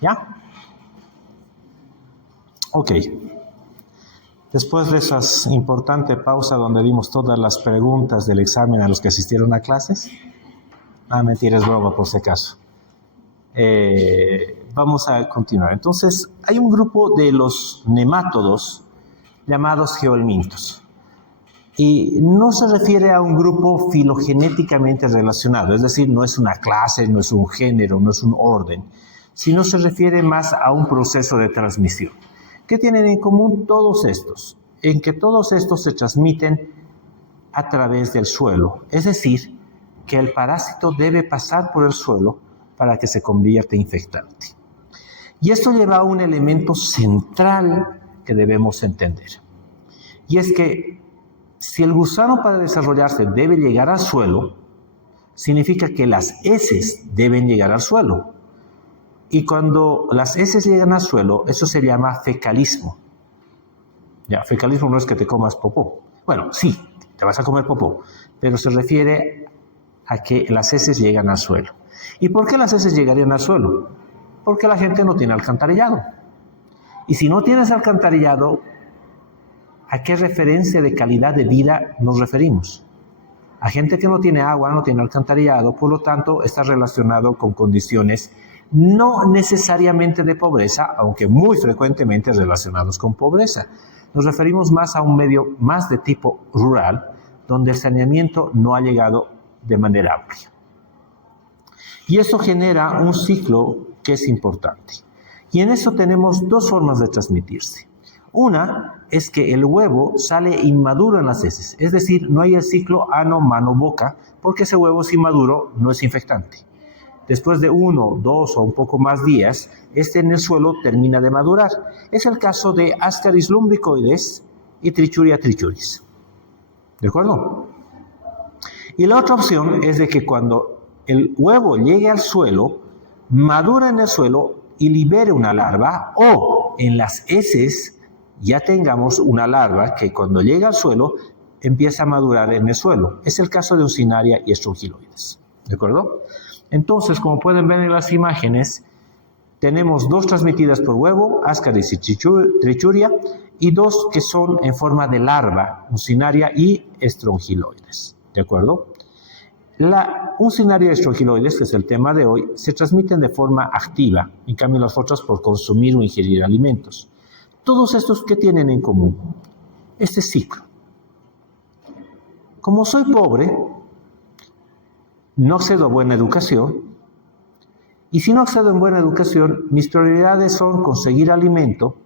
¿Ya? Ok. Después de esa importante pausa donde dimos todas las preguntas del examen a los que asistieron a clases. Mentira, es broma por si acaso. Vamos a continuar. Entonces, hay un grupo de los nemátodos llamados geohelmintos. Y no se refiere a un grupo filogenéticamente relacionado, es decir, no es una clase, no es un género, no es un orden, sino se refiere más a un proceso de transmisión. ¿Qué tienen en común todos estos? En que todos estos se transmiten a través del suelo, es decir, que el parásito debe pasar por el suelo para que se convierta en infectante. Y esto lleva a un elemento central que debemos entender. Y es que si el gusano para desarrollarse debe llegar al suelo, significa que las heces deben llegar al suelo. Y cuando las heces llegan al suelo, eso se llama fecalismo. Ya, fecalismo no es que te comas popó. Bueno, sí, te vas a comer popó, pero se refiere a que las heces llegan al suelo. ¿Y por qué las heces llegarían al suelo? Porque la gente no tiene alcantarillado. Y si no tienes alcantarillado, ¿a qué referencia de calidad de vida nos referimos? A gente que no tiene agua, no tiene alcantarillado, por lo tanto está relacionado con condiciones no necesariamente de pobreza, aunque muy frecuentemente relacionados con pobreza. Nos referimos más a un medio más de tipo rural, donde el saneamiento no ha llegado de manera amplia. Y eso genera un ciclo que es importante. Y en eso tenemos dos formas de transmitirse. Una es que el huevo sale inmaduro en las heces, es decir, no hay el ciclo ano, mano, boca, porque ese huevo es inmaduro, no es infectante. Después de 1, 2 o un poco más días, en el suelo termina de madurar. Es el caso de Ascaris lumbricoides y Trichuria trichuris. ¿De acuerdo? Y la otra opción es de que cuando el huevo llegue al suelo, madura en el suelo y libere una larva, o en las heces ya tengamos una larva que cuando llega al suelo empieza a madurar en el suelo. Es el caso de Uncinaria y Strongyloides. ¿De acuerdo? Entonces, como pueden ver en las imágenes, tenemos dos transmitidas por huevo, Ascaris y Trichuria, y dos que son en forma de larva, Uncinaria y Strongyloides. ¿De acuerdo? La Uncinaria y Strongyloides, que es el tema de hoy, se transmiten de forma activa, en cambio las otras por consumir o ingerir alimentos. Todos estos, ¿qué tienen en común? Este ciclo. Como soy pobre, no accedo a buena educación, y si no accedo a buena educación, mis prioridades son conseguir alimento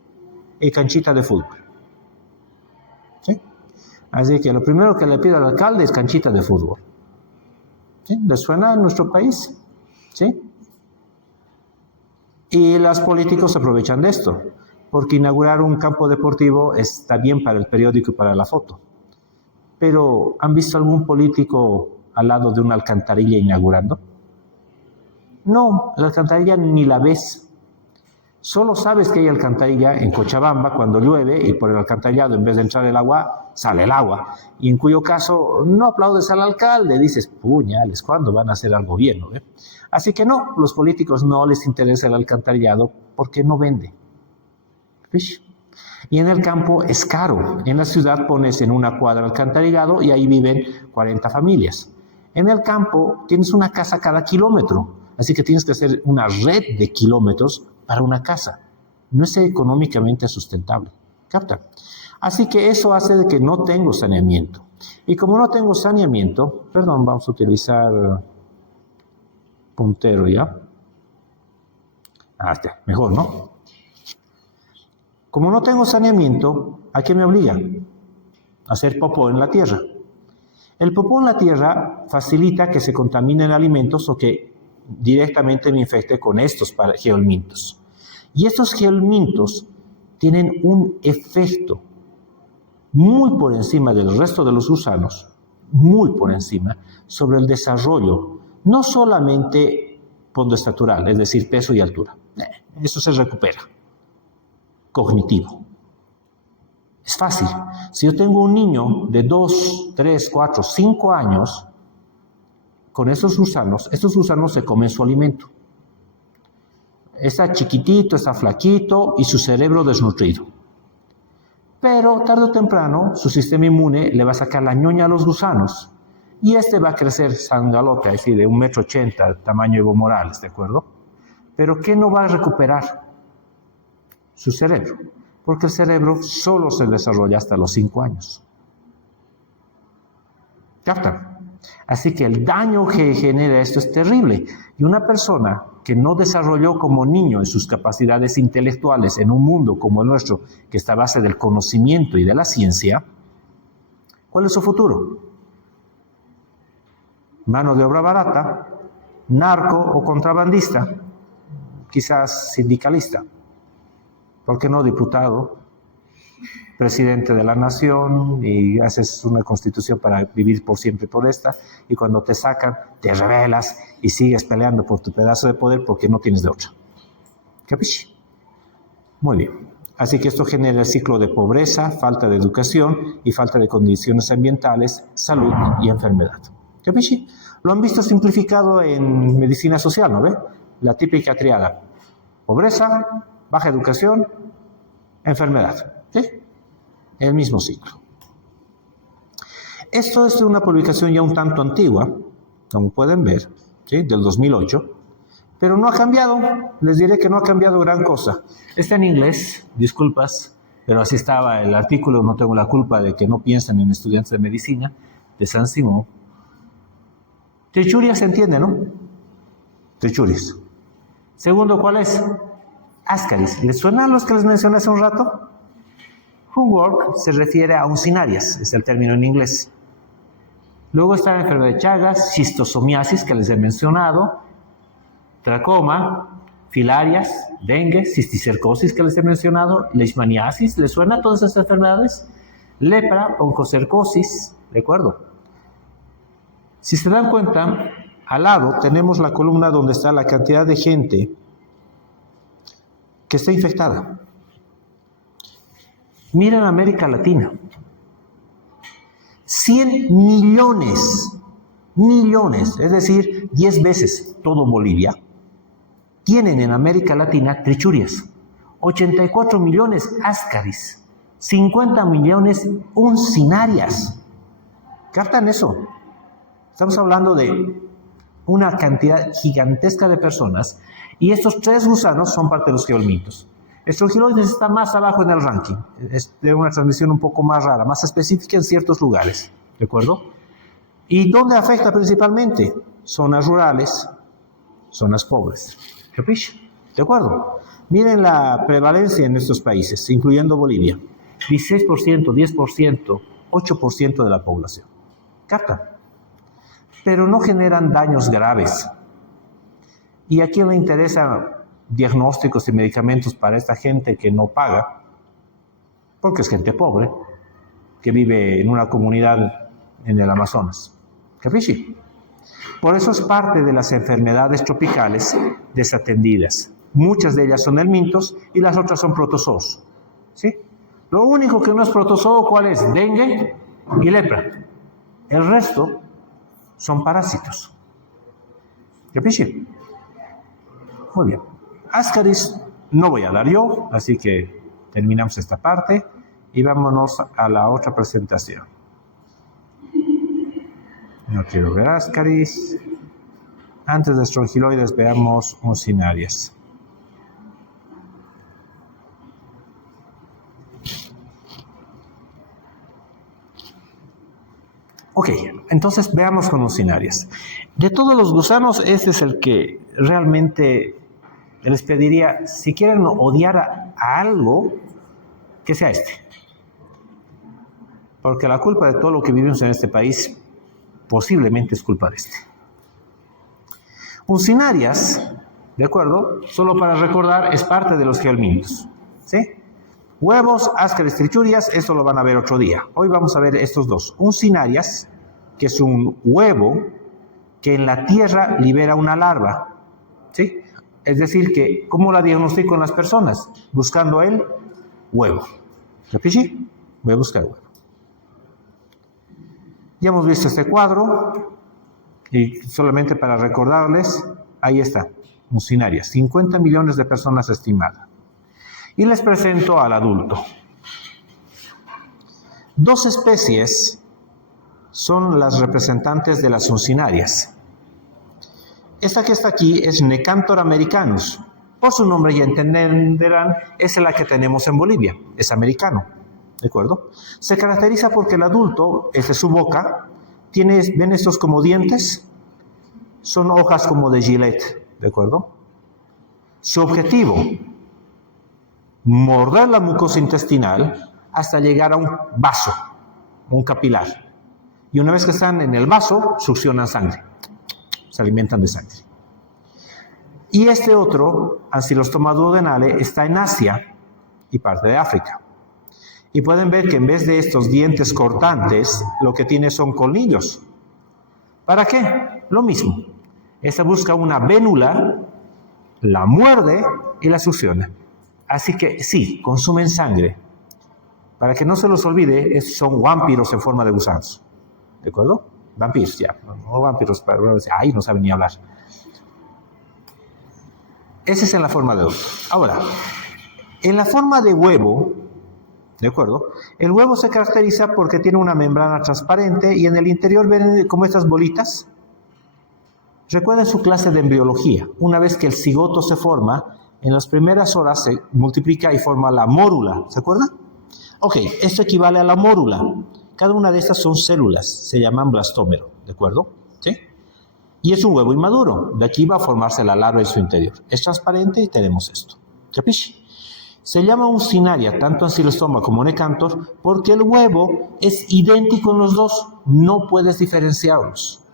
y canchita de fútbol. ¿Sí? Así que lo primero que le pido al alcalde es canchita de fútbol. ¿Sí? ¿Les suena en nuestro país? ¿Sí? Y los políticos aprovechan de esto, porque inaugurar un campo deportivo está bien para el periódico y para la foto. Pero, ¿han visto algún político al lado de una alcantarilla inaugurando? No, la alcantarilla ni la ves. Solo sabes que hay alcantarilla en Cochabamba cuando llueve y por el alcantarillado, en vez de entrar el agua, sale el agua. Y en cuyo caso no aplaudes al alcalde, dices, puñales, ¿cuándo van a hacer algo bien? ¿No? Así que no, los políticos no les interesa el alcantarillado porque no vende. Y en el campo es caro. En la ciudad pones en una cuadra alcantarillado y ahí viven 40 familias. En el campo tienes una casa cada kilómetro, así que tienes que hacer una red de kilómetros para una casa. No es económicamente sustentable. ¿Captan? Así que eso hace de que no tengo saneamiento. Y como no tengo saneamiento, perdón, vamos a utilizar puntero ya. Está, mejor, ¿no? Como no tengo saneamiento, ¿a qué me obligan? A hacer popó en la tierra. El popó en la tierra facilita que se contaminen alimentos o que directamente me infecte con estos geohelmintos. Y estos geohelmintos tienen un efecto muy por encima del resto de los gusanos, muy por encima, sobre el desarrollo, no solamente pondoestatural, es decir, peso y altura. Eso se recupera. Cognitivo. Es fácil. Si yo tengo un niño de 2, 3, 4, 5 años, con estos gusanos se comen su alimento. Está chiquitito, está flaquito y su cerebro desnutrido. Pero tarde o temprano su sistema inmune le va a sacar la ñoña a los gusanos y este va a crecer sangalote, es decir, de 1,80 m, tamaño Evo Morales, ¿de acuerdo? Pero ¿qué no va a recuperar? Su cerebro, porque el cerebro solo se desarrolla hasta los 5 años. ¿Captan? Así que el daño que genera esto es terrible. Y una persona que no desarrolló como niño en sus capacidades intelectuales en un mundo como el nuestro, que está a base del conocimiento y de la ciencia, ¿cuál es su futuro? Mano de obra barata, narco o contrabandista, quizás sindicalista, ¿por qué no diputado? Presidente de la nación y haces una constitución para vivir por siempre por esta y cuando te sacan te rebelas y sigues peleando por tu pedazo de poder porque no tienes de otra. ¿Capisci? Muy bien. Así que esto genera el ciclo de pobreza, falta de educación y falta de condiciones ambientales, salud y enfermedad. ¿Capisci? Lo han visto simplificado en medicina social, ¿no ve? La típica triada. Pobreza, baja educación, enfermedad. ¿Sí? El mismo ciclo. Esto es de una publicación ya un tanto antigua, como pueden ver, ¿sí? Del 2008, pero no ha cambiado. Les diré que no ha cambiado gran cosa. Está en inglés, disculpas, pero así estaba el artículo, no tengo la culpa de que no piensan en estudiantes de medicina, de San Simón. Trichuria se entiende, ¿no? Trichuris. Segundo, ¿cuál es? Ascaris. ¿Les suenan los que les mencioné hace un rato? Homework se refiere a uncinarias, es el término en inglés. Luego está la enfermedad de Chagas, cistosomiasis, que les he mencionado, tracoma, filarias, dengue, cisticercosis, que les he mencionado, leishmaniasis, ¿les suena todas esas enfermedades? Lepra, oncocercosis, ¿de acuerdo? Si se dan cuenta, al lado tenemos la columna donde está la cantidad de gente que está infectada. Miren América Latina. 100 millones, es decir, 10 veces todo Bolivia, tienen en América Latina trichurias. 84 millones ascaris. 50 millones uncinarias. ¿Captan eso? Estamos hablando de una cantidad gigantesca de personas y estos 3 gusanos son parte de los geolmintos. Strongyloides está más abajo en el ranking, es de una transmisión un poco más rara, más específica en ciertos lugares, ¿de acuerdo? ¿Y dónde afecta principalmente? Zonas rurales, zonas pobres. ¿De acuerdo? Miren la prevalencia en estos países, incluyendo Bolivia. 16%, 10%, 8% de la población. ¿Captan? Pero no generan daños graves. ¿Y a quién le interesan diagnósticos y medicamentos para esta gente que no paga? Porque es gente pobre, que vive en una comunidad en el Amazonas. ¿Capisci? Por eso es parte de las enfermedades tropicales desatendidas. Muchas de ellas son helmintos y las otras son protozoos. ¿Sí? Lo único que no es protozoo, ¿cuál es? Dengue y lepra. El resto son parásitos. ¿Capisci? Muy bien. Ascaris no voy a dar yo, así que terminamos esta parte y vámonos a la otra presentación. No quiero ver ascaris. Antes de strongyloides veamos uncinarias. Ok, entonces veamos con uncinarias. De todos los gusanos, este es el que realmente les pediría, si quieren odiar a algo, que sea este. Porque la culpa de todo lo que vivimos en este país posiblemente es culpa de este. Uncinarias, ¿de acuerdo? Solo para recordar, es parte de los geolmintos. ¿Sí? Huevos, ascaris, trichurias, esto lo van a ver otro día. Hoy vamos a ver estos dos. Uncinarias, que es un huevo que en la tierra libera una larva. ¿Sí? Es decir, que ¿cómo la diagnostico en las personas? Buscando el huevo. ¿Capisci? Voy a buscar el huevo. Ya hemos visto este cuadro y solamente para recordarles, ahí está. mucinaria, 50 millones de personas estimada. Y les presento al adulto. Dos especies son las representantes de las uncinarias. Esta que está aquí es Necantor americanus. Por su nombre ya entenderán, es la que tenemos en Bolivia, es americano, ¿de acuerdo? Se caracteriza porque el adulto, esta es su boca, ven estos como dientes, son hojas como de Gillette, ¿de acuerdo? Su objetivo, morder la mucosa intestinal hasta llegar a un vaso, un capilar. Y una vez que están en el vaso, succionan sangre, se alimentan de sangre. Y este otro, Ancylostoma duodenale, está en Asia y parte de África. Y pueden ver que en vez de estos dientes cortantes, lo que tiene son colmillos. ¿Para qué? Lo mismo. Esta busca una vénula, la muerde y la succiona. Así que sí, consumen sangre. Para que no se los olvide, son vampiros en forma de gusanos. ¿De acuerdo? Vampiros, ya. No vampiros, para ay, no saben ni hablar. Ese es en la forma de huevo. Ahora, en la forma de huevo, ¿de acuerdo? El huevo se caracteriza porque tiene una membrana transparente y en el interior ven como estas bolitas. Recuerden su clase de embriología. Una vez que el cigoto se forma, en las primeras horas se multiplica y forma la mórula. ¿Se acuerdan? Ok, esto equivale a la mórula. Cada una de estas son células, se llaman blastómero, ¿de acuerdo? ¿Sí? Y es un huevo inmaduro. De aquí va a formarse la larva en su interior. Es transparente y tenemos esto. ¿Capisci? Se llama uncinaria, tanto Ancylostoma como Necantor, porque el huevo es idéntico en los dos. No puedes diferenciarlos.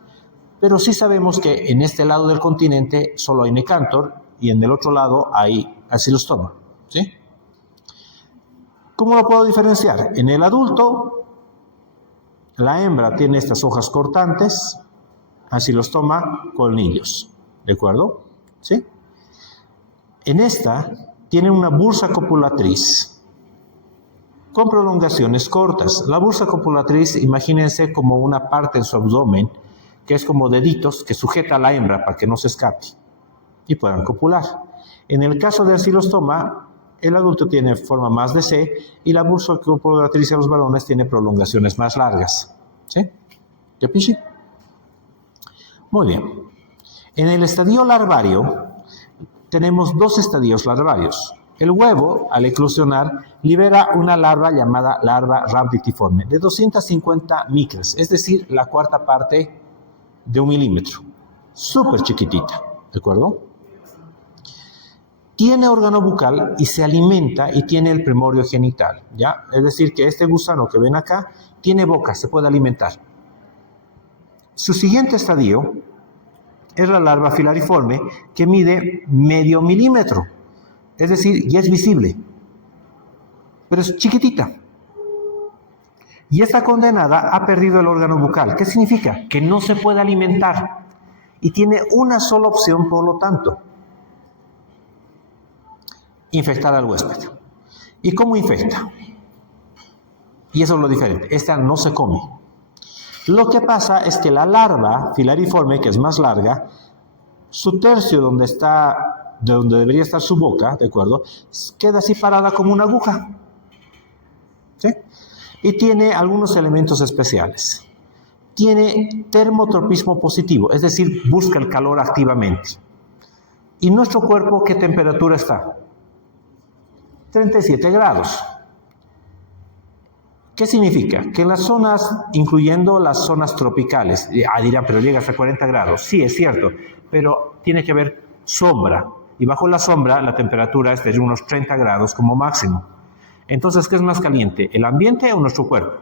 Pero sí sabemos que en este lado del continente solo hay Necantor y en el otro lado hay Ancylostoma. ¿Sí? ¿Cómo lo puedo diferenciar? En el adulto, la hembra tiene estas hojas cortantes, Ancylostoma, colmillos. ¿De acuerdo? ¿Sí? En esta tiene una bursa copulatriz con prolongaciones cortas. La bursa copulatriz, imagínense como una parte en su abdomen que es como deditos que sujeta a la hembra para que no se escape y puedan copular. En el caso de Ancylostoma, el adulto tiene forma más de C y la bursa copulatriz de los varones tiene prolongaciones más largas. ¿Sí? ¿Capisci? Muy bien. En el estadio larvario tenemos dos estadios larvarios. El huevo, al eclosionar, libera una larva llamada larva rhabditiforme de 250 micras, es decir, la cuarta parte de 1 milímetro. Súper chiquitita, ¿de acuerdo? Tiene órgano bucal y se alimenta y tiene el premorio genital, ¿ya? Es decir, que este gusano que ven acá tiene boca, se puede alimentar. Su siguiente estadio es la larva filariforme que mide medio milímetro, es decir, ya es visible, pero es chiquitita. Y esta condenada ha perdido el órgano bucal. ¿Qué significa? Que no se puede alimentar y tiene una sola opción, por lo tanto: infectar al huésped. ¿Y cómo infecta? Y eso es lo diferente. Esta no se come. Lo que pasa es que la larva filariforme, que es más larga, su tercio donde debería estar su boca, ¿de acuerdo?, queda así parada como una aguja. ¿Sí? Y tiene algunos elementos especiales. Tiene termotropismo positivo, es decir, busca el calor activamente. ¿Y nuestro cuerpo qué temperatura está? 37 grados. ¿Qué significa? Que en las zonas, incluyendo las zonas tropicales, dirán, pero llega hasta 40 grados. Sí, es cierto, pero tiene que haber sombra. Y bajo la sombra, la temperatura es de unos 30 grados como máximo. Entonces, ¿qué es más caliente? ¿El ambiente o nuestro cuerpo?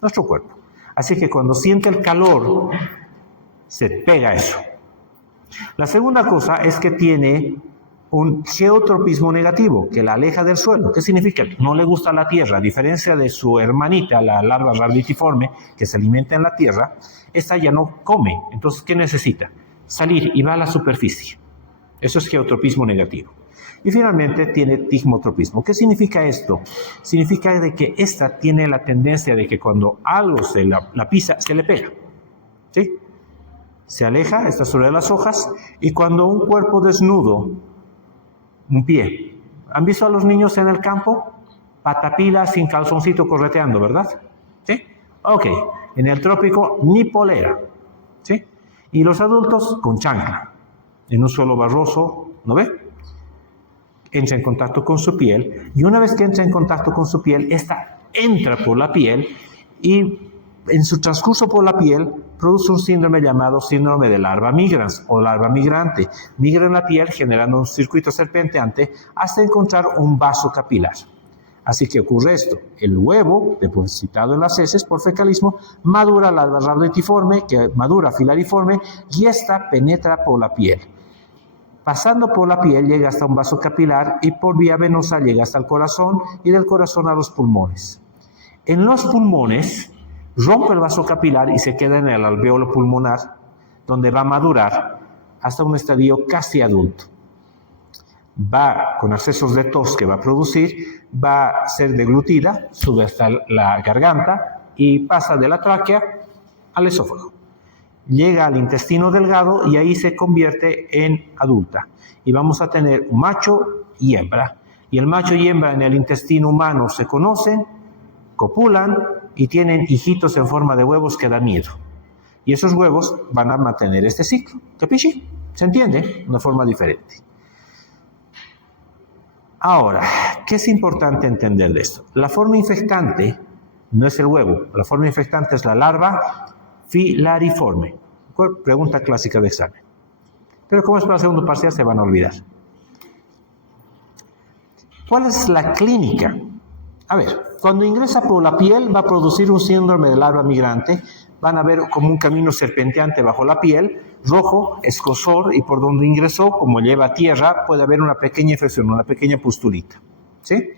Nuestro cuerpo. Así que cuando siente el calor, se pega eso. La segunda cosa es que tiene un geotropismo negativo, que la aleja del suelo. ¿Qué significa? No le gusta la tierra. A diferencia de su hermanita, la larva rhabditiforme, que se alimenta en la tierra, esta ya no come. Entonces, ¿qué necesita? Salir y va a la superficie. Eso es geotropismo negativo. Y finalmente tiene tigmotropismo. ¿Qué significa esto? Significa de que esta tiene la tendencia de que cuando algo se la pisa, se le pega. ¿Sí? Se aleja, está sobre las hojas, y cuando un cuerpo desnudo, un pie. ¿Han visto a los niños en el campo? Patapila sin calzoncito correteando, ¿verdad? ¿Sí? Ok. En el trópico, ni polera. ¿Sí? Y los adultos con chancla, en un suelo barroso, ¿no ve? Entra en contacto con su piel, y una vez que entra en contacto con su piel, esta entra por la piel, y en su transcurso por la piel produce un síndrome llamado síndrome de larva migrans o larva migrante. Migra en la piel generando un circuito serpenteante hasta encontrar un vaso capilar. Así que ocurre esto: el huevo, depositado en las heces por fecalismo, madura larva radioitiforme, que madura filariforme, y esta penetra por la piel. Pasando por la piel llega hasta un vaso capilar, y por vía venosa llega hasta el corazón, y del corazón a los pulmones. En los pulmones rompe el vaso capilar y se queda en el alvéolo pulmonar, donde va a madurar hasta un estadio casi adulto. Va con accesos de tos que va a producir, va a ser deglutida, sube hasta la garganta y pasa de la tráquea al esófago. Llega al intestino delgado y ahí se convierte en adulta. Y vamos a tener un macho y hembra. Y el macho y hembra en el intestino humano se conocen, copulan y tienen hijitos en forma de huevos que da miedo. Y esos huevos van a mantener este ciclo. ¿Capisci? ¿Se entiende? De una forma diferente. Ahora, ¿qué es importante entender de esto? La forma infectante no es el huevo. La forma infectante es la larva filariforme. Pregunta clásica de examen. Pero como es para el segundo parcial, se van a olvidar. ¿Cuál es la clínica? A ver, cuando ingresa por la piel va a producir un síndrome de larva migrante. Van a ver como un camino serpenteante bajo la piel, rojo, escozor, y por donde ingresó, como lleva tierra, puede haber una pequeña infección, una pequeña pustulita. ¿Sí?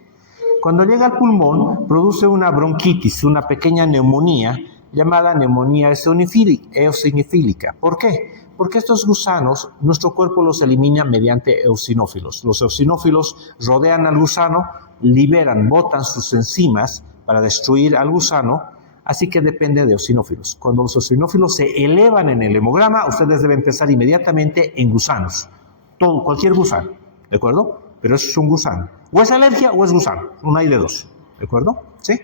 Cuando llega al pulmón, produce una bronquitis, una pequeña neumonía, llamada neumonía eosinofílica. ¿Por qué? Porque estos gusanos, nuestro cuerpo los elimina mediante eosinófilos. Los eosinófilos rodean al gusano, liberan, botan sus enzimas para destruir al gusano, así que depende de eosinófilos. Cuando los eosinófilos se elevan en el hemograma, ustedes deben pensar inmediatamente en gusanos. Todo, cualquier gusano, ¿de acuerdo? Pero eso es un gusano. O es alergia o es gusano, una hay de dos, ¿de acuerdo? ¿Sí?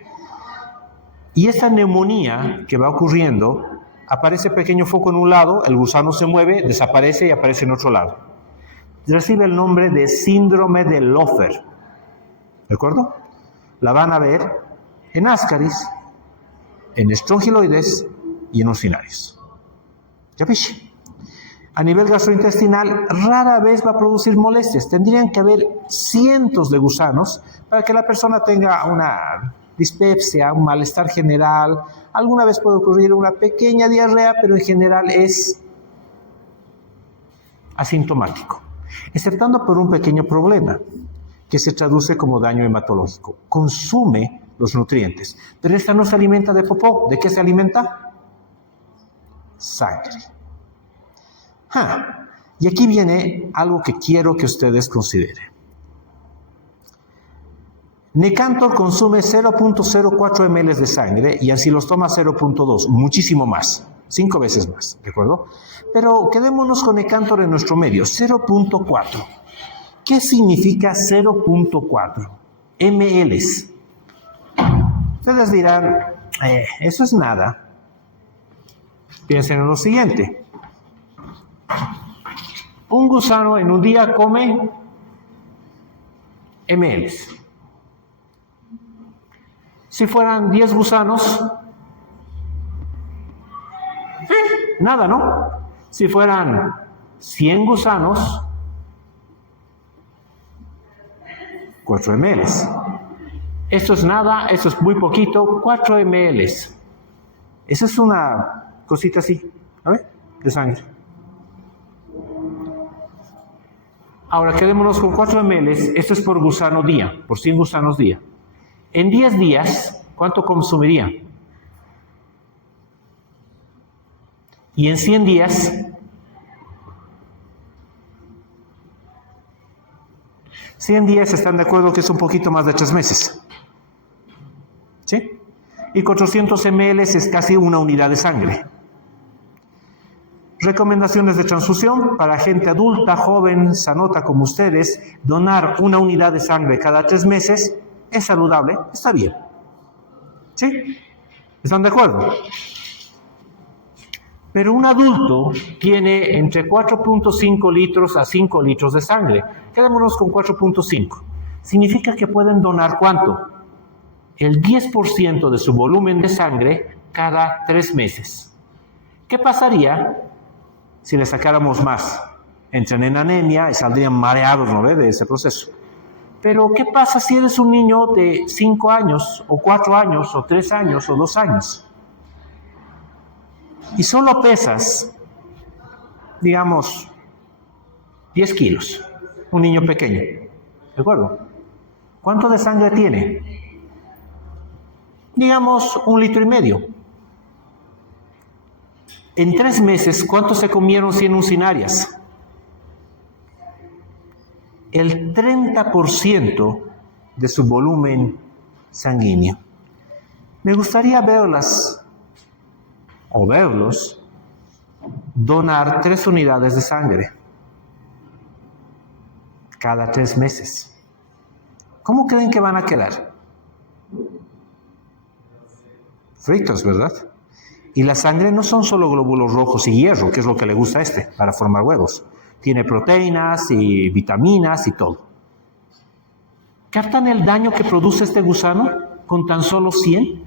Y esta neumonía que va ocurriendo, aparece pequeño foco en un lado, el gusano se mueve, desaparece y aparece en otro lado. Recibe el nombre de síndrome de Lofer, ¿de acuerdo? La van a ver en ascaris, en estrongiloides y en ursinarios. ¿Ya ves? A nivel gastrointestinal, rara vez va a producir molestias. Tendrían que haber cientos de gusanos para que la persona tenga una dispepsia, un malestar general. Alguna vez puede ocurrir una pequeña diarrea, pero en general es asintomático. Exceptando por un pequeño problema, que se traduce como daño hematológico. Consume los nutrientes, pero esta no se alimenta de popó. ¿De qué se alimenta? Sangre. Y aquí viene algo que quiero que ustedes consideren. Necantor consume 0.04 ml de sangre y ancilostoma 0.2, muchísimo más, 5 veces más, ¿de acuerdo? Pero quedémonos con Necantor en nuestro medio, 0.4. ¿Qué significa 0.4 ml? Ustedes dirán, eso es nada. Piensen en lo siguiente. Un gusano en un día come ml. Si fueran 10 gusanos, nada, ¿no? Si fueran 100 gusanos, 4 ml. Esto es nada, esto es muy poquito, 4 ml. Esa es una cosita así, a ver, de sangre. Ahora quedémonos con 4 ml, esto es por gusano día, por 100 gusanos día. En 10 días, ¿cuánto consumiría? Y en 100 días, ¿están de acuerdo que es un poquito más de 3 meses? ¿Sí? Y 400 ml es casi una unidad de sangre. Recomendaciones de transfusión para gente adulta, joven, sanota como ustedes. Donar una unidad de sangre cada 3 meses es saludable, está bien. ¿Sí? ¿Están de acuerdo? Pero un adulto tiene entre 4.5 litros a 5 litros de sangre. Quedémonos con 4.5. Significa que pueden donar ¿cuánto? El 10% de su volumen de sangre cada 3 meses. ¿Qué pasaría si le sacáramos más? Entran en anemia y saldrían mareados, ¿no ve?, de ese proceso. Pero ¿qué pasa si eres un niño de 5 años, o 4 años, o 3 años, o 2 años? Y solo pesas, digamos, 10 kilos, un niño pequeño, ¿de acuerdo? ¿Cuánto de sangre tiene? Digamos, 1,5 litros. En 3 meses, ¿cuánto se comieron 100 uncinarias? El 30% de su volumen sanguíneo. Me gustaría verlos donar 3 unidades de sangre cada 3 meses. ¿Cómo creen que van a quedar? Fritos, ¿verdad? Y la sangre no son solo glóbulos rojos y hierro, que es lo que le gusta a para formar huevos. Tiene proteínas y vitaminas y todo. ¿Captan el daño que produce este gusano con tan solo 100?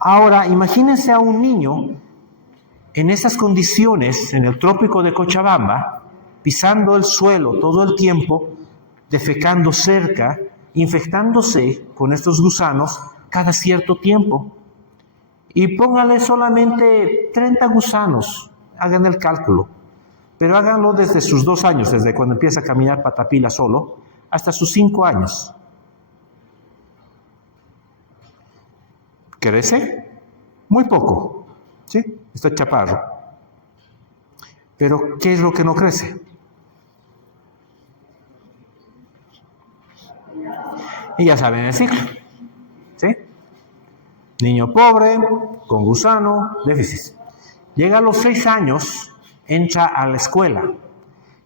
Ahora, imagínense a un niño en esas condiciones, en el trópico de Cochabamba, pisando el suelo todo el tiempo, defecando cerca, infectándose con estos gusanos cada cierto tiempo. Y pónganle solamente 30 gusanos, hagan el cálculo, pero háganlo desde sus 2 años, desde cuando empieza a caminar patapila solo, hasta sus 5 años. ¿Crece? Muy poco, ¿sí? Está chaparro. Pero, ¿qué es lo que no crece? Y ya saben el ciclo, ¿sí? Niño pobre, con gusano, déficit. Llega a los 6 años, entra a la escuela.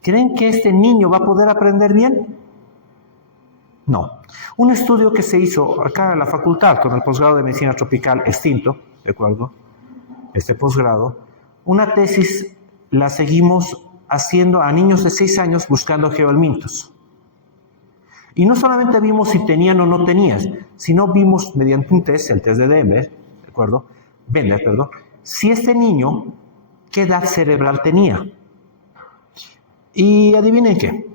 ¿Creen que este niño va a poder aprender bien? No. Un estudio que se hizo acá en la facultad con el posgrado de medicina tropical extinto, ¿de acuerdo? Este posgrado, una tesis la seguimos haciendo a niños de 6 años buscando geohelmintos. Y no solamente vimos si tenían o no tenían, sino vimos mediante un test, el test de Bender, ¿de acuerdo? Bender, perdón, si este niño, ¿qué edad cerebral tenía? Y adivinen qué,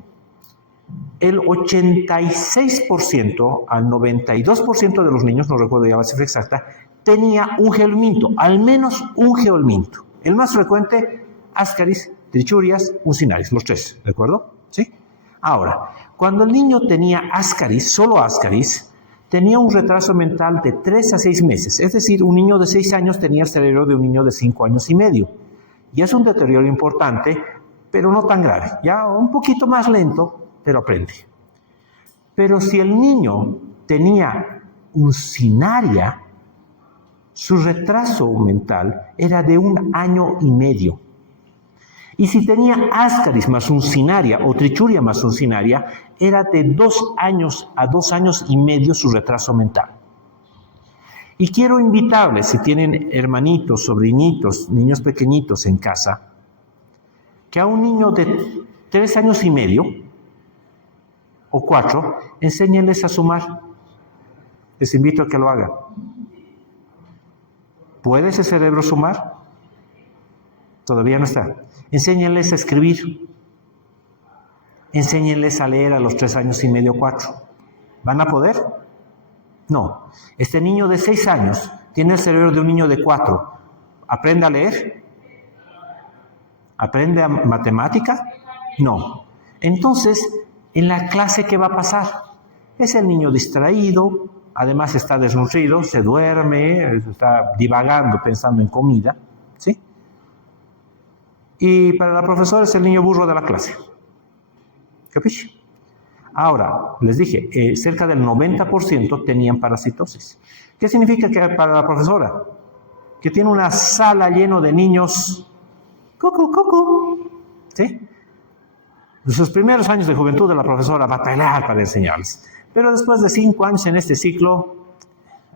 el 86% al 92% de los niños, no recuerdo ya la cifra exacta, tenía un geohelminto, al menos un geohelminto. El más frecuente, Ascaris, Trichurias, Uncinarias, los 3, ¿de acuerdo? ¿Sí? Ahora, cuando el niño tenía Ascaris, solo Ascaris, tenía un retraso mental de 3 a 6 meses. Es decir, un niño de 6 años tenía el cerebro de un niño de 5 años y medio. Y es un deterioro importante, pero no tan grave. Ya un poquito más lento, pero aprende. Pero si el niño tenía uncinaria, su retraso mental era de 1 año y medio. Y si tenía Ascaris más uncinaria o Trichuria más uncinaria, era de 2 años a 2 años y medio su retraso mental. Y quiero invitarles, si tienen hermanitos, sobrinitos, niños pequeñitos en casa, que a un niño de 3 años y medio o 4, enséñenles a sumar. Les invito a que lo hagan. ¿Puede ese cerebro sumar? Todavía no está. Enséñenles a escribir. Enséñenles a leer a los 3 años y medio, 4. ¿Van a poder? No. Este niño de 6 años tiene el cerebro de un niño de 4. ¿Aprende a leer? ¿Aprende a matemática? No. Entonces, en la clase, ¿qué va a pasar? Es el niño distraído, además está desnutrido, se duerme, está divagando pensando en comida, ¿sí? Y para la profesora es el niño burro de la clase. ¿Capiche? Ahora, les dije, cerca del 90% tenían parasitosis. ¿Qué significa que para la profesora? que tiene una sala llena de niños, cucu, ¿sí? En sus primeros años de juventud de la profesora batallar para enseñarles. Pero después de 5 años en este ciclo,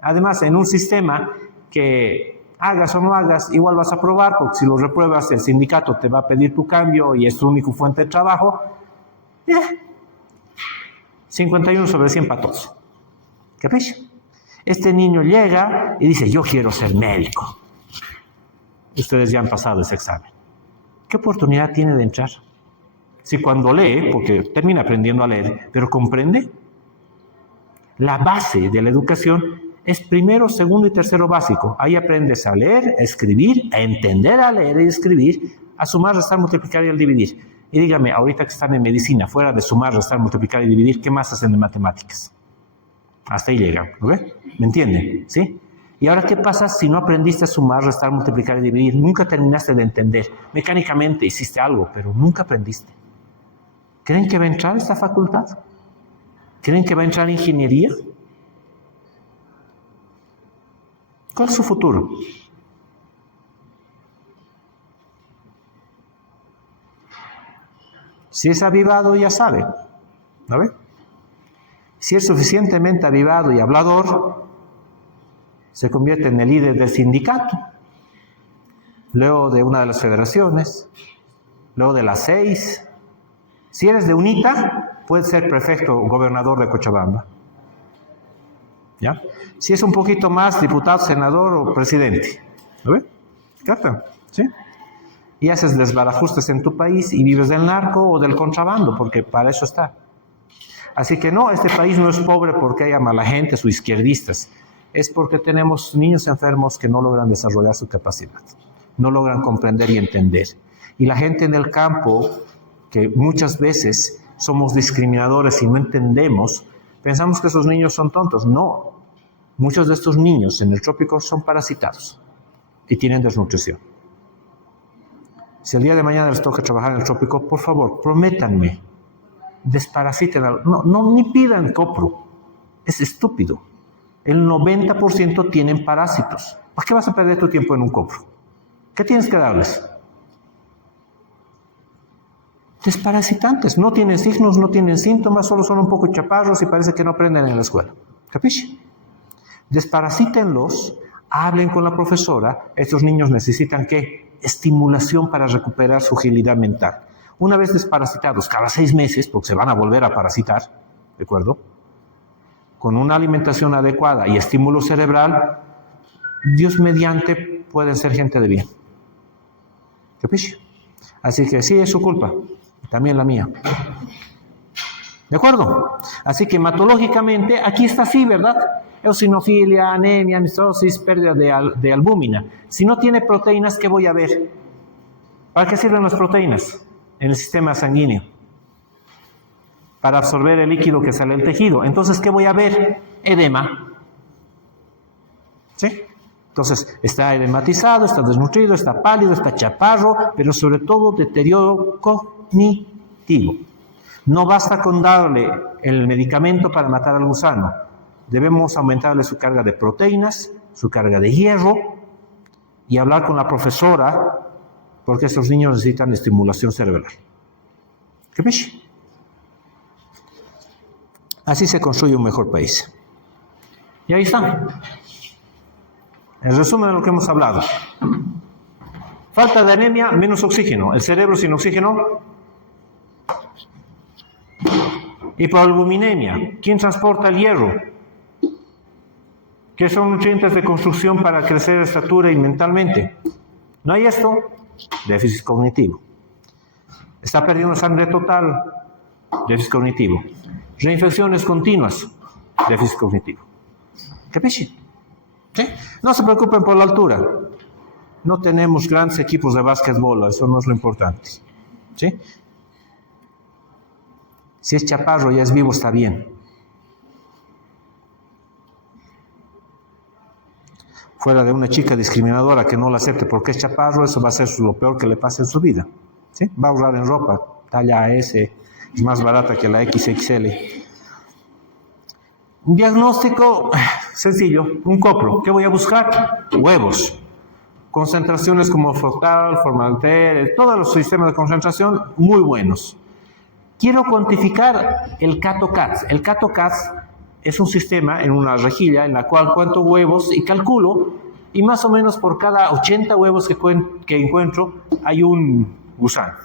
además en un sistema que hagas o no hagas, igual vas a aprobar, porque si lo repruebas el sindicato te va a pedir tu cambio y es tu única fuente de trabajo. 51/100 para todos. ¿Capisce? Este niño llega y dice, yo quiero ser médico. Ustedes ya han pasado ese examen. ¿Qué oportunidad tiene de entrar? Si cuando lee, porque termina aprendiendo a leer, pero comprende, la base de la educación es primero, segundo y tercero básico. Ahí aprendes a leer, a escribir, a entender a leer y escribir, a sumar, restar, multiplicar y al dividir. Y dígame, ahorita que están en medicina, fuera de sumar, restar, multiplicar y dividir, ¿qué más hacen de matemáticas? Hasta ahí llegan, ¿ok? ¿Me entienden? ¿Sí? Y ahora, ¿qué pasa si no aprendiste a sumar, restar, multiplicar y dividir? Nunca terminaste de entender. Mecánicamente hiciste algo, pero nunca aprendiste. ¿Creen que va a entrar esta facultad? ¿Creen que va a entrar ingeniería? ¿Cuál es su futuro? Si es avivado, ya sabe, ¿no ve? Si es suficientemente avivado y hablador, se convierte en el líder del sindicato, luego de una de las federaciones, luego de las 6. Si eres de UNITA, puedes ser prefecto o gobernador de Cochabamba. ¿Ya? Si es un poquito más, diputado, senador o presidente. ¿Lo ve? ¿Captan? ¿Sí? Y haces desbarajustes en tu país y vives del narco o del contrabando, porque para eso está. Así que no, este país no es pobre porque haya mala gente o izquierdistas. Es porque tenemos niños enfermos que no logran desarrollar su capacidad. No logran comprender y entender. Y la gente en el campo, que muchas veces somos discriminadores y no entendemos, pensamos que esos niños son tontos. No. Muchos de estos niños en el trópico son parasitados y tienen desnutrición. Si el día de mañana les toca trabajar en el trópico, por favor, prométanme, desparasiten. No, ni pidan copro. Es estúpido. El 90% tienen parásitos. ¿Para qué vas a perder tu tiempo en un copro? ¿Qué tienes que darles? Desparasitantes. No tienen signos, no tienen síntomas, solo son un poco chaparros y parece que no aprenden en la escuela. ¿Capisce? Desparasítenlos, hablen con la profesora. Estos niños necesitan, ¿qué? Estimulación para recuperar su agilidad mental. Una vez desparasitados, cada 6 meses, porque se van a volver a parasitar, ¿de acuerdo? Con una alimentación adecuada y estímulo cerebral, Dios mediante pueden ser gente de bien. ¿Capisce? Así que sí, es su culpa, también la mía. ¿De acuerdo? Así que hematológicamente, aquí está así, ¿verdad? Eosinofilia, anemia, amistosis, pérdida de albúmina. Si no tiene proteínas, ¿qué voy a ver? ¿Para qué sirven las proteínas en el sistema sanguíneo? Para absorber el líquido que sale del tejido. Entonces, ¿qué voy a ver? Edema. ¿Sí? Entonces, está edematizado, está desnutrido, está pálido, está chaparro, pero sobre todo deterioro cognitivo. No basta con darle el medicamento para matar al gusano. Debemos aumentarle su carga de proteínas, su carga de hierro y hablar con la profesora porque estos niños necesitan estimulación cerebral. ¿Qué ves? Así se construye un mejor país. Y ahí está. En resumen de lo que hemos hablado. Falta de anemia, menos oxígeno. El cerebro sin oxígeno. Hipoalbuminemia. ¿Quién transporta el hierro? ¿Qué son nutrientes de construcción para crecer de estatura y mentalmente? ¿No hay esto? Déficit cognitivo. Está perdiendo sangre total. Déficit cognitivo. Reinfecciones continuas. Déficit cognitivo. ¿Capisce? ¿Sí? No se preocupen por la altura. No tenemos grandes equipos de básquetbol, eso no es lo importante. ¿Sí? Si es chaparro y es vivo, está bien. Fuera de una chica discriminadora que no la acepte porque es chaparro, eso va a ser lo peor que le pase en su vida. ¿Sí? Va a ahorrar en ropa, talla S, es más barata que la XXL. Un diagnóstico sencillo, un copro. ¿Qué voy a buscar? Huevos. Concentraciones como Froctal, Formaldehyde, todos los sistemas de concentración muy buenos. Quiero cuantificar el CATO-CATS. El CATO-CATS es un sistema en una rejilla en la cual cuento huevos y calculo, y más o menos por cada 80 huevos que encuentro hay un gusano.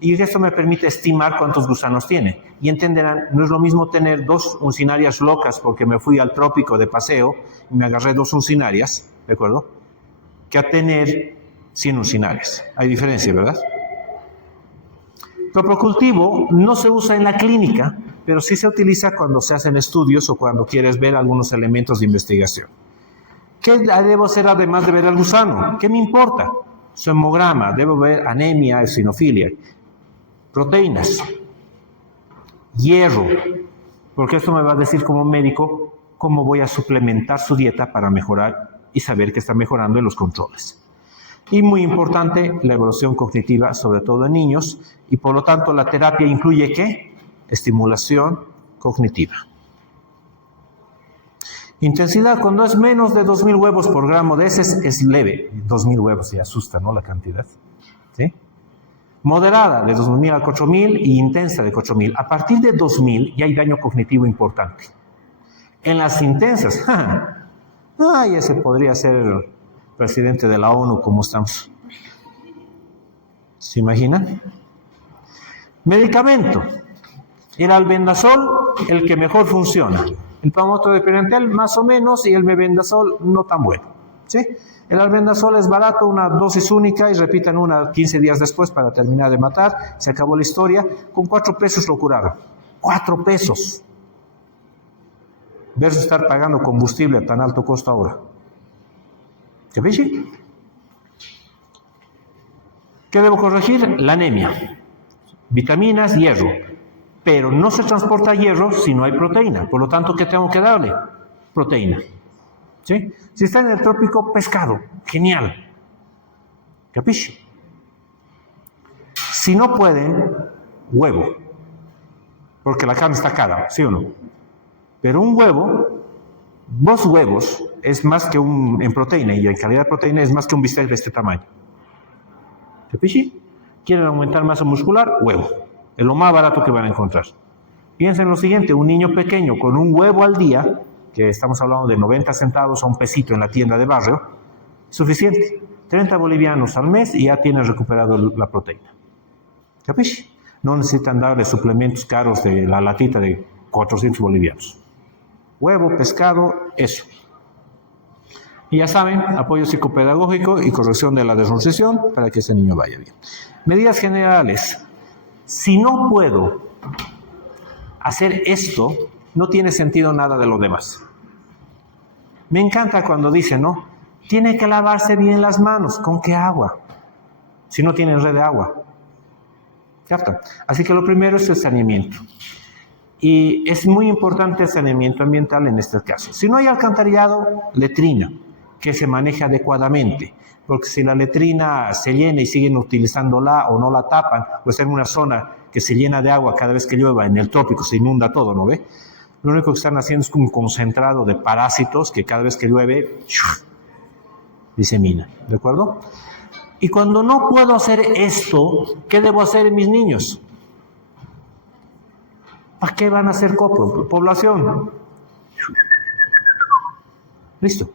Y esto me permite estimar cuántos gusanos tiene. Y entenderán, no es lo mismo tener 2 uncinarias locas porque me fui al trópico de paseo y me agarré 2 uncinarias, ¿de acuerdo?, que a tener 100 uncinarias. Hay diferencia, ¿verdad? Proprocultivo no se usa en la clínica, pero sí se utiliza cuando se hacen estudios o cuando quieres ver algunos elementos de investigación. ¿Qué debo hacer además de ver al gusano? ¿Qué me importa? Su hemograma, debo ver anemia, eosinofilia, proteínas, hierro, porque esto me va a decir como médico cómo voy a suplementar su dieta para mejorar y saber que está mejorando en los controles. Y muy importante, la evaluación cognitiva, sobre todo en niños, y por lo tanto la terapia incluye ¿qué? Estimulación cognitiva. Intensidad, cuando es menos de 2.000 huevos por gramo de heces, es leve. 2.000 huevos, se asusta, ¿no?, la cantidad. ¿Sí? Moderada, de 2.000 a 4.000, y intensa, de 4.000. A partir de 2.000 ya hay daño cognitivo importante. En las intensas, ese podría ser presidente de la ONU como estamos. ¿Se imaginan? Medicamento. El albendazol, el que mejor funciona. El palmoto de Pirantel, más o menos, y el mebendazol, no tan bueno. ¿Sí? El albendazol es barato, una dosis única, y repitan una 15 días después para terminar de matar. Se acabó la historia. Con 4 pesos lo curaron. 4 pesos. Versus estar pagando combustible a tan alto costo ahora. ¿Qué ves? ¿Qué debo corregir? La anemia. Vitaminas, hierro. Pero no se transporta hierro si no hay proteína. Por lo tanto, ¿qué tengo que darle? Proteína. ¿Sí? Si está en el trópico, pescado. Genial. ¿Capisci? Si no pueden, huevo. Porque la carne está cara, ¿sí o no? Pero un huevo, 2 huevos, es más que en proteína, y en calidad de proteína es más que un bistec de este tamaño. ¿Capisci? ¿Quieren aumentar masa muscular? Huevo. Es lo más barato que van a encontrar. Piensen en lo siguiente, un niño pequeño con un huevo al día, que estamos hablando de 90 centavos a un pesito en la tienda de barrio, es suficiente. 30 bolivianos al mes y ya tienen recuperado la proteína. ¿Capisci? No necesitan darle suplementos caros de la latita de 400 bolivianos. Huevo, pescado, eso. Y ya saben, apoyo psicopedagógico y corrección de la desnutrición para que ese niño vaya bien. Medidas generales. Si no puedo hacer esto, no tiene sentido nada de lo demás. Me encanta cuando dicen, ¿no? Tiene que lavarse bien las manos. ¿Con qué agua? Si no tienen red de agua. ¿Cierto? Así que lo primero es el saneamiento. Y es muy importante el saneamiento ambiental en este caso. Si no hay alcantarillado, letrina, que se maneje adecuadamente. Porque si la letrina se llena y siguen utilizándola o no la tapan, o está en una zona que se llena de agua cada vez que llueva, en el trópico se inunda todo, ¿no ve? Lo único que están haciendo es un concentrado de parásitos que cada vez que llueve, disemina, ¿de acuerdo? Y cuando no puedo hacer esto, ¿qué debo hacer en mis niños? ¿Para qué van a hacer población? Listo.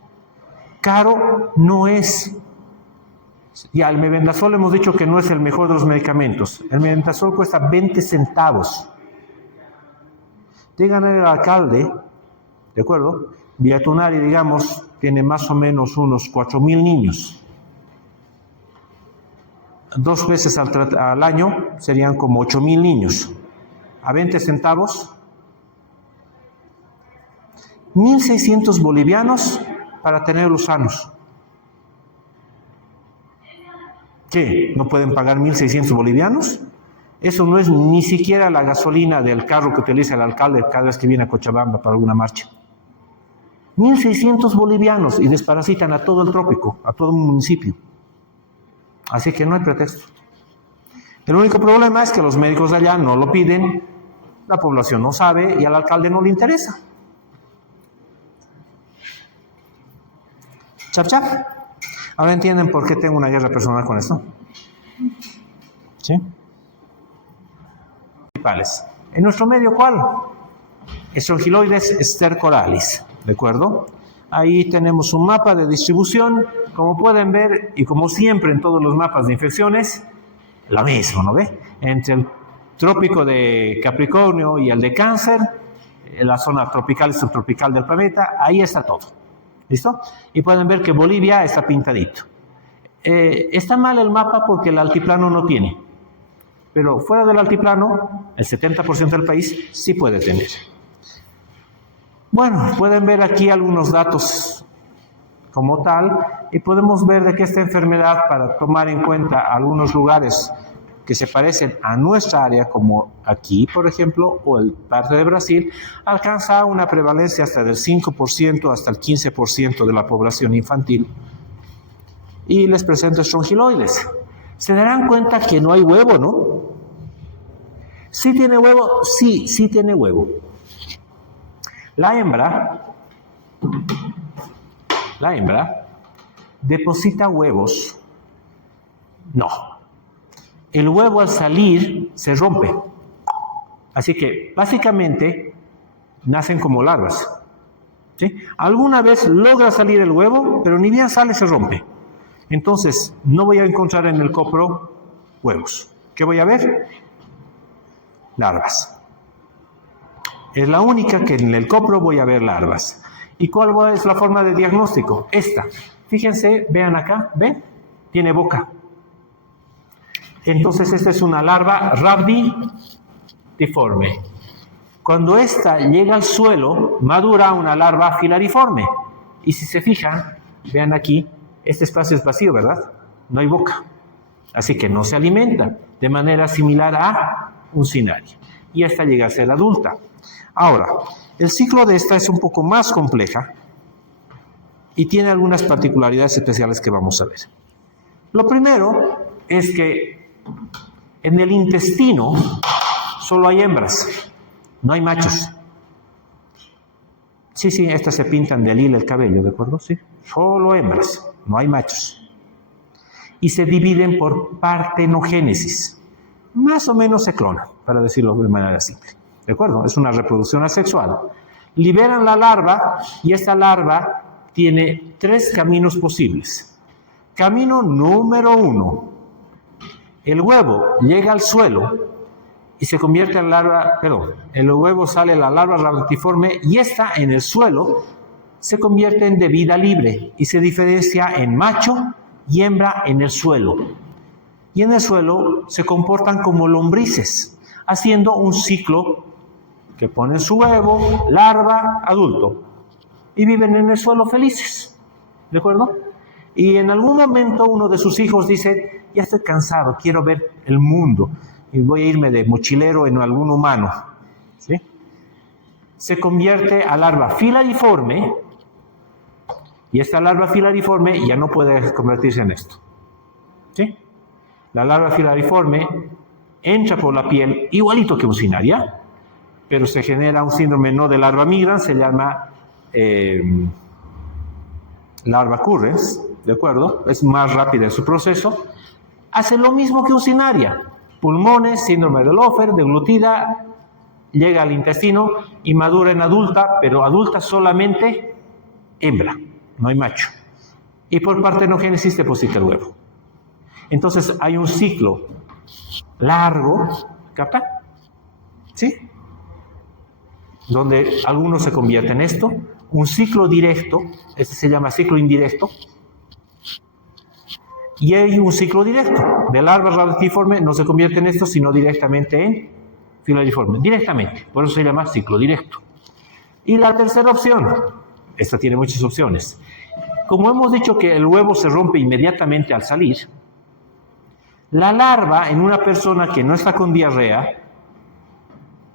Caro no es. Ya, el mebendazol hemos dicho que no es el mejor de los medicamentos. El mebendazol cuesta 20 centavos. Díganle al alcalde, ¿de acuerdo? Villatunari, digamos, tiene más o menos unos 4.000 niños. 2 veces al año serían como 8.000 niños. A 20 centavos, 1.600 bolivianos para tenerlos sanos. ¿Qué? ¿No pueden pagar 1.600 bolivianos? Eso no es ni siquiera la gasolina del carro que utiliza el alcalde cada vez que viene a Cochabamba para alguna marcha. 1.600 bolivianos y desparasitan a todo el trópico, a todo el municipio. Así que no hay pretexto. El único problema es que los médicos de allá no lo piden, la población no sabe y al alcalde no le interesa. Chap, chap. Ahora entienden por qué tengo una guerra personal con esto. ¿Sí? Principales. En nuestro medio, ¿cuál? Strongyloides stercoralis, ¿de acuerdo? Ahí tenemos un mapa de distribución, como pueden ver, y como siempre en todos los mapas de infecciones, lo mismo, ¿no ve? Entre el trópico de Capricornio y el de Cáncer, en la zona tropical y subtropical del planeta, ahí está todo. ¿Listo? Y pueden ver que Bolivia está pintadito. Está mal el mapa porque el altiplano no tiene. Pero fuera del altiplano, el 70% del país sí puede tener. Bueno, pueden ver aquí algunos datos como tal y podemos ver de que esta enfermedad, para tomar en cuenta algunos lugares que se parecen a nuestra área, como aquí, por ejemplo, o el parte de Brasil, alcanza una prevalencia hasta del 5% hasta el 15% de la población infantil. Y les presento strongyloides. Se darán cuenta que no hay huevo, ¿no? ¿Sí tiene huevo? Sí, sí tiene huevo. La hembra deposita huevos. No. El huevo al salir se rompe. Así que básicamente nacen como larvas. ¿Sí? Alguna vez logra salir el huevo, pero ni bien sale se rompe. Entonces no voy a encontrar en el copro huevos. ¿Qué voy a ver? Larvas. Es la única que en el copro voy a ver larvas. ¿Y cuál es la forma de diagnóstico? Esta. Fíjense, vean acá, ¿ven? Tiene boca. Entonces esta es una larva rhabdiforme. Cuando esta llega al suelo, madura una larva filariforme. Y si se fijan, vean aquí, este espacio es vacío, ¿verdad? No hay boca. Así que no se alimenta de manera similar a un cnidaria. Y esta llega a ser adulta. Ahora, el ciclo de esta es un poco más compleja y tiene algunas particularidades especiales que vamos a ver. Lo primero es que en el intestino solo hay hembras, no hay machos. Sí, estas se pintan de lila el cabello, ¿de acuerdo? Sí, solo hembras, no hay machos. Y se dividen por partenogénesis. Más o menos se clonan, para decirlo de manera simple. ¿De acuerdo? Es una reproducción asexual. Liberan la larva y esta larva tiene 3 caminos posibles. Camino número 1. El huevo llega al suelo y se convierte en larva, el huevo sale la larva rhabdiforme y esta en el suelo se convierte en de vida libre y se diferencia en macho y hembra en el suelo. Y en el suelo se comportan como lombrices, haciendo un ciclo que ponen su huevo, larva, adulto, y viven en el suelo felices, ¿de acuerdo? Y en algún momento uno de sus hijos dice, ya estoy cansado, quiero ver el mundo, y voy a irme de mochilero en algún humano, ¿sí? Se convierte a larva filariforme, y esta larva filariforme ya no puede convertirse en esto, ¿sí? La larva filariforme entra por la piel igualito que un cnidaria, pero se genera un síndrome no de larva migrans, se llama larva currens, ¿de acuerdo? Es más rápida en su proceso. Hace lo mismo que un cnidaria. Pulmones, síndrome de Lofer, deglutida, llega al intestino y madura en adulta, pero adulta solamente hembra, no hay macho. Y por partenogénesis deposita el huevo. Entonces hay un ciclo largo, ¿capta? ¿Sí? Donde algunos se convierten en esto, un ciclo directo, este se llama ciclo indirecto, y hay un ciclo directo, de larva rhabdiforme no se convierte en esto, sino directamente en filariforme, directamente, por eso se llama ciclo directo. Y la tercera opción, esta tiene muchas opciones, como hemos dicho que el huevo se rompe inmediatamente al salir, la larva en una persona que no está con diarrea,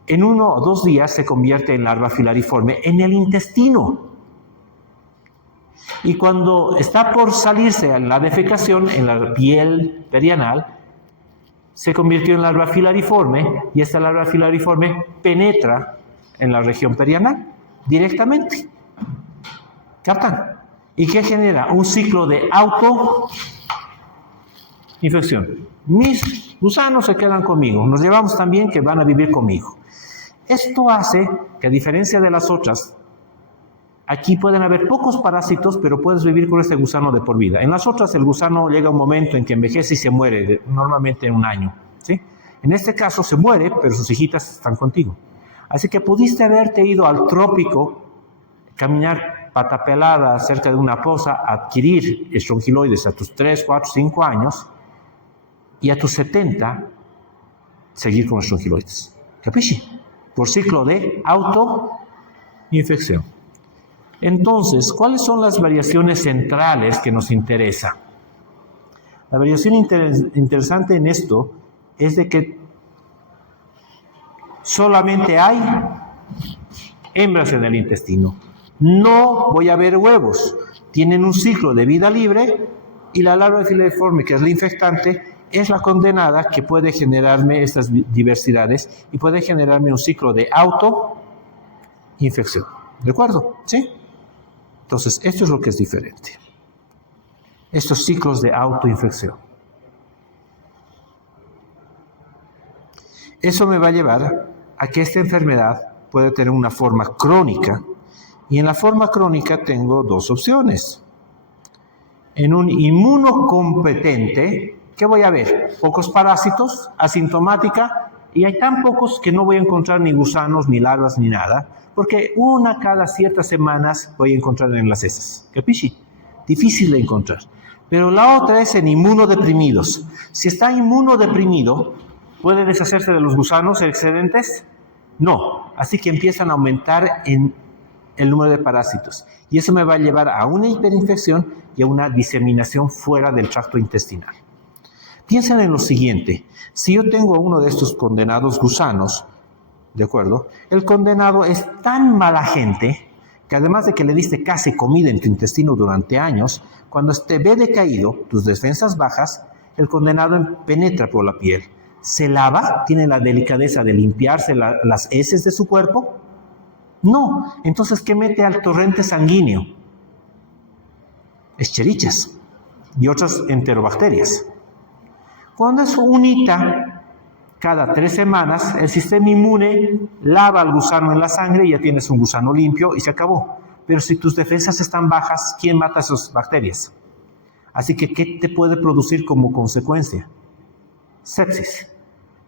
en 1 o 2 días se convierte en larva filariforme en el intestino. Y cuando está por salirse en la defecación, en la piel perianal, se convirtió en larva filariforme y esta larva filariforme penetra en la región perianal directamente. ¿Captan? ¿Y qué genera? Un ciclo de autoinfección. Mis gusanos se quedan conmigo, nos llevamos tan bien que van a vivir conmigo. Esto hace que, a diferencia de las otras, aquí pueden haber pocos parásitos, pero puedes vivir con este gusano de por vida. En las otras, el gusano llega a un momento en que envejece y se muere, normalmente en un año, ¿sí? En este caso se muere, pero sus hijitas están contigo. Así que pudiste haberte ido al trópico, caminar pata pelada cerca de una poza, adquirir estrongiloides a tus 3, 4, 5 años, y a tus 70 seguir con estrongiloides. ¿Capisci? Por ciclo de autoinfección. Entonces, ¿cuáles son las variaciones centrales que nos interesan? La variación interesante en esto es de que solamente hay hembras en el intestino. No voy a ver huevos. Tienen un ciclo de vida libre y la larva de filiforme, que es la infectante, es la condenada que puede generarme estas diversidades y puede generarme un ciclo de autoinfección. ¿De acuerdo? ¿Sí? Entonces, esto es lo que es diferente. Estos ciclos de autoinfección. Eso me va a llevar a que esta enfermedad puede tener una forma crónica. Y en la forma crónica tengo dos opciones. En un inmunocompetente, ¿qué voy a ver? Pocos parásitos, asintomática, y hay tan pocos que no voy a encontrar ni gusanos, ni larvas, ni nada, porque una cada ciertas semanas voy a encontrar en las heces. ¿Capisci? Difícil de encontrar. Pero la otra es en inmunodeprimidos. Si está inmunodeprimido, ¿puede deshacerse de los gusanos excedentes? No. Así que empiezan a aumentar en el número de parásitos. Y eso me va a llevar a una hiperinfección y a una diseminación fuera del tracto intestinal. Piensen en lo siguiente. Si yo tengo uno de estos condenados gusanos, ¿de acuerdo? El condenado es tan mala gente que, además de que le diste casi comida en tu intestino durante años, cuando te ve decaído, tus defensas bajas, el condenado penetra por la piel, se lava, tiene la delicadeza de limpiarse las heces de su cuerpo. No, entonces, ¿qué mete al torrente sanguíneo? Escherichias y otras enterobacterias. Cuando es unita, cada 3 semanas, el sistema inmune lava al gusano en la sangre y ya tienes un gusano limpio y se acabó. Pero si tus defensas están bajas, ¿quién mata esas bacterias? Así que, ¿qué te puede producir como consecuencia? Sepsis.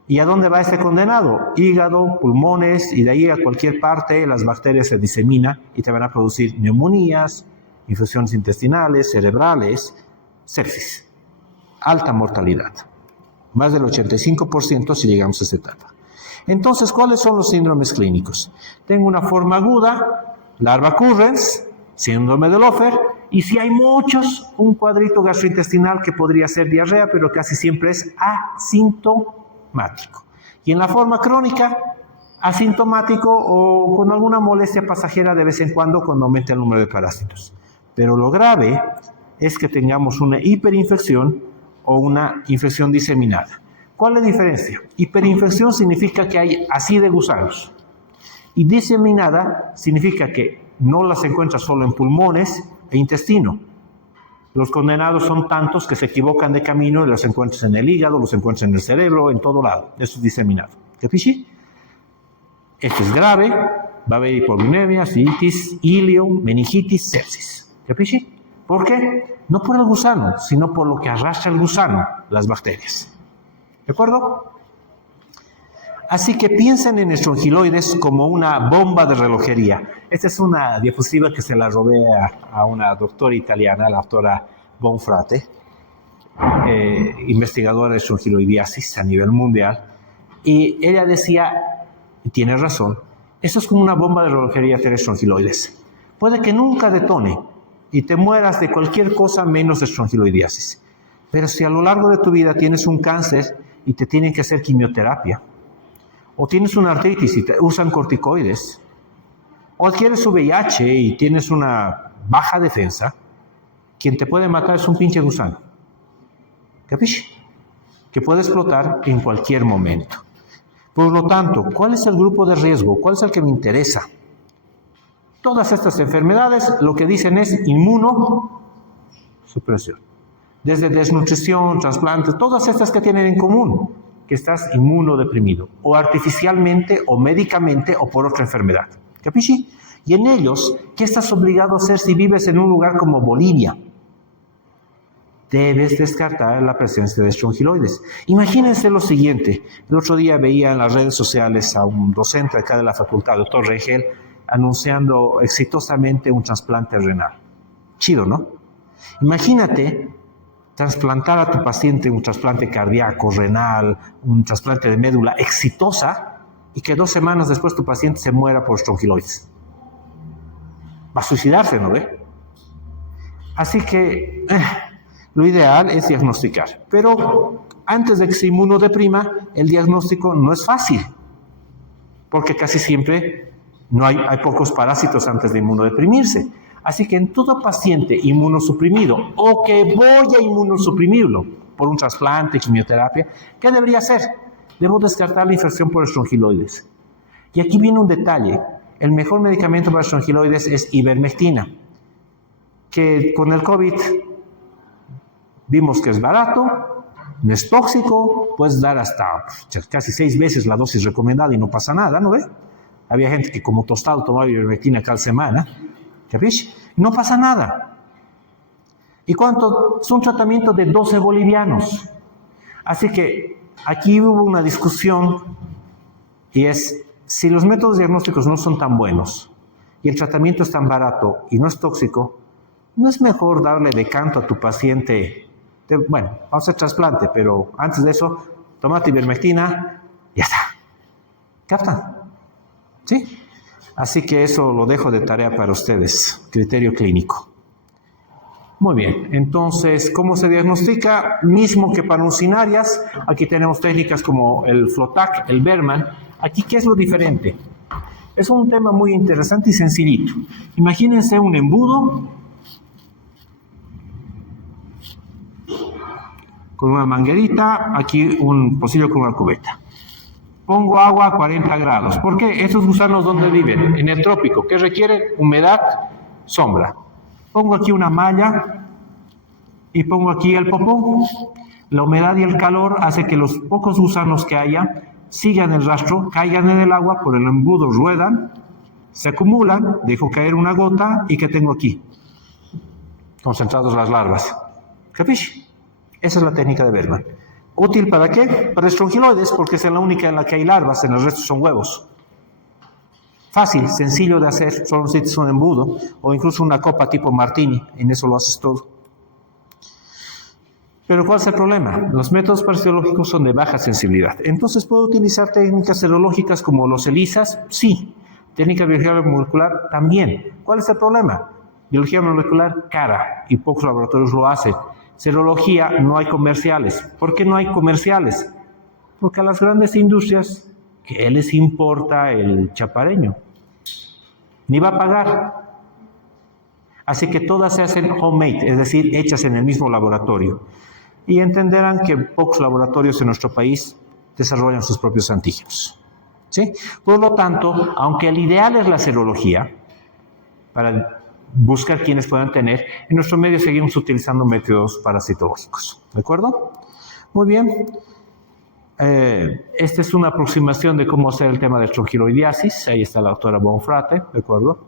¿Y a dónde va este condenado? Hígado, pulmones, y de ahí a cualquier parte las bacterias se diseminan y te van a producir neumonías, infecciones intestinales, cerebrales, sepsis. Alta mortalidad. Más del 85% si llegamos a esta etapa. Entonces, ¿cuáles son los síndromes clínicos? Tengo una forma aguda, larva currens, síndrome de Lofer, y si hay muchos, un cuadrito gastrointestinal que podría ser diarrea, pero casi siempre es asintomático. Y en la forma crónica, asintomático o con alguna molestia pasajera de vez en cuando aumenta el número de parásitos. Pero lo grave es que tengamos una hiperinfección o una infección diseminada. ¿Cuál es la diferencia? Hiperinfección significa que hay así de gusanos. Y diseminada significa que no las encuentras solo en pulmones e intestino. Los condenados son tantos que se equivocan de camino y los encuentras en el hígado, los encuentras en el cerebro, en todo lado. Eso es diseminado. ¿Capisci? Esto es grave. Va a haber hipoglucemia, cistitis, ilio, meningitis, sepsis. ¿Capisci? ¿Por qué? No por el gusano, sino por lo que arrastra el gusano, las bacterias. ¿De acuerdo? Así que piensen en estrongiloides como una bomba de relojería. Esta es una diapositiva que se la robé a una doctora italiana, la doctora Bonfrate, investigadora de estrongiloidiasis a nivel mundial. Y ella decía, y tiene razón, esto es como una bomba de relojería tener estrongiloides. Puede que nunca detone y te mueras de cualquier cosa menos de estrongiloidiasis. Pero si a lo largo de tu vida tienes un cáncer y te tienen que hacer quimioterapia, o tienes una artritis y te usan corticoides, o adquieres VIH y tienes una baja defensa, quien te puede matar es un pinche gusano. ¿Capisci? Que puede explotar en cualquier momento. Por lo tanto, ¿cuál es el grupo de riesgo? ¿Cuál es el que me interesa? Todas estas enfermedades lo que dicen es inmunosupresión. Desde desnutrición, trasplantes, todas estas que tienen en común, que estás inmunodeprimido, o artificialmente, o médicamente, o por otra enfermedad. ¿Capisci? Y en ellos, ¿qué estás obligado a hacer si vives en un lugar como Bolivia? Debes descartar la presencia de estrongiloides. Imagínense lo siguiente. El otro día veía en las redes sociales a un docente acá de la facultad, doctor Rengel, anunciando exitosamente un trasplante renal. Chido, ¿no? Imagínate trasplantar a tu paciente un trasplante cardíaco, renal, un trasplante de médula exitosa y que 2 semanas después tu paciente se muera por estrongiloides. Va a suicidarse, ¿no ve? Así que lo ideal es diagnosticar. Pero antes de que se inmunodeprima, el diagnóstico no es fácil, porque casi siempre hay pocos parásitos antes de inmunodeprimirse. Así que en todo paciente inmunosuprimido o que voy a inmunosuprimirlo por un trasplante, quimioterapia, ¿qué debería hacer? Debo descartar la infección por estrongiloides. Y aquí viene un detalle. El mejor medicamento para estrongiloides es ivermectina, que con el COVID vimos que es barato, no es tóxico, puedes dar hasta casi 6 veces la dosis recomendada y no pasa nada, ¿no ve? Había gente que como tostado tomaba ivermectina cada semana. ¿Capisci? No pasa nada. ¿Y cuánto? Es un tratamiento de 12 bolivianos. Así que aquí hubo una discusión y es, si los métodos diagnósticos no son tan buenos y el tratamiento es tan barato y no es tóxico, ¿no es mejor darle de canto a tu paciente? Bueno, vamos a hacer trasplante, pero antes de eso, tomate ivermectina, ya está. ¿Captan? ¿Sí? Así que eso lo dejo de tarea para ustedes, criterio clínico. Muy bien, entonces, ¿cómo se diagnostica? Mismo que para uncinarias, aquí tenemos técnicas como el Flotac, el Berman. Aquí, ¿qué es lo diferente? Es un tema muy interesante y sencillito. Imagínense un embudo con una manguerita, aquí un pocillo con una cubeta. Pongo agua a 40 grados. ¿Por qué? Estos gusanos, ¿dónde viven? En el trópico. ¿Qué requiere? Humedad, sombra. Pongo aquí una malla y pongo aquí el popó. La humedad y el calor hace que los pocos gusanos que haya sigan el rastro, caigan en el agua, por el embudo ruedan, se acumulan, dejo caer una gota y ¿qué tengo aquí? Concentrados las larvas. ¿Capisci? Esa es la técnica de Berman. ¿Útil para qué? Para estrongiloides, porque es la única en la que hay larvas, en el resto son huevos. Fácil, sencillo de hacer, solo necesitas un embudo o incluso una copa tipo martini, en eso lo haces todo. Pero ¿cuál es el problema? Los métodos parasitológicos son de baja sensibilidad. Entonces, ¿puedo utilizar técnicas serológicas como los ELISAs? Sí. ¿Técnica de biología molecular? También. ¿Cuál es el problema? Biología molecular cara y pocos laboratorios lo hacen. Serología no hay comerciales. ¿Por qué no hay comerciales? Porque a las grandes industrias, ¿qué les importa el chapareño? Ni va a pagar. Así que todas se hacen homemade, es decir, hechas en el mismo laboratorio. Y entenderán que pocos laboratorios en nuestro país desarrollan sus propios antígenos. ¿Sí? Por lo tanto, aunque el ideal es la serología, para buscar quienes puedan tener, en nuestro medio seguimos utilizando métodos parasitológicos. ¿De acuerdo? Muy bien. Esta es una aproximación de cómo hacer el tema de estrongiloidiasis. Ahí está la doctora Bonfrate, ¿de acuerdo?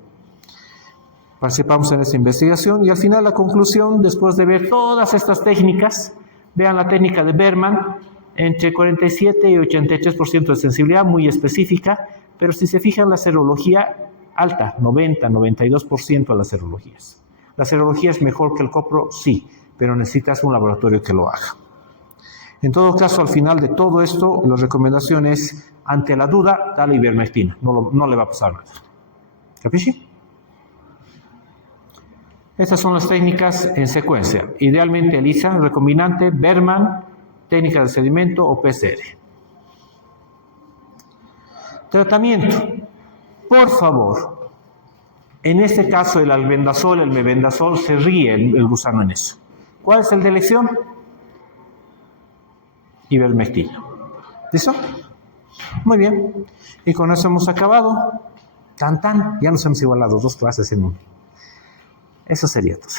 Participamos en esta investigación y al final la conclusión, después de ver todas estas técnicas, vean la técnica de Berman, entre 47 y 83% de sensibilidad, muy específica, pero si se fijan la serología alta, 90, 92% a las serologías. ¿La serología es mejor que el copro? Sí, pero necesitas un laboratorio que lo haga. En todo caso, al final de todo esto, la recomendación es, ante la duda, dale ivermectina, no le va a pasar nada. ¿Capisci? Estas son las técnicas en secuencia. Idealmente ELISA, recombinante, Berman, técnica de sedimento o PCR. Tratamiento. Por favor, en este caso el albendazol, el mebendazol, se ríe el gusano en eso. ¿Cuál es el de elección? Ivermectina. ¿Listo? Muy bien. Y con eso hemos acabado. Tan, ya nos hemos igualado 2 clases en uno. Eso sería todo.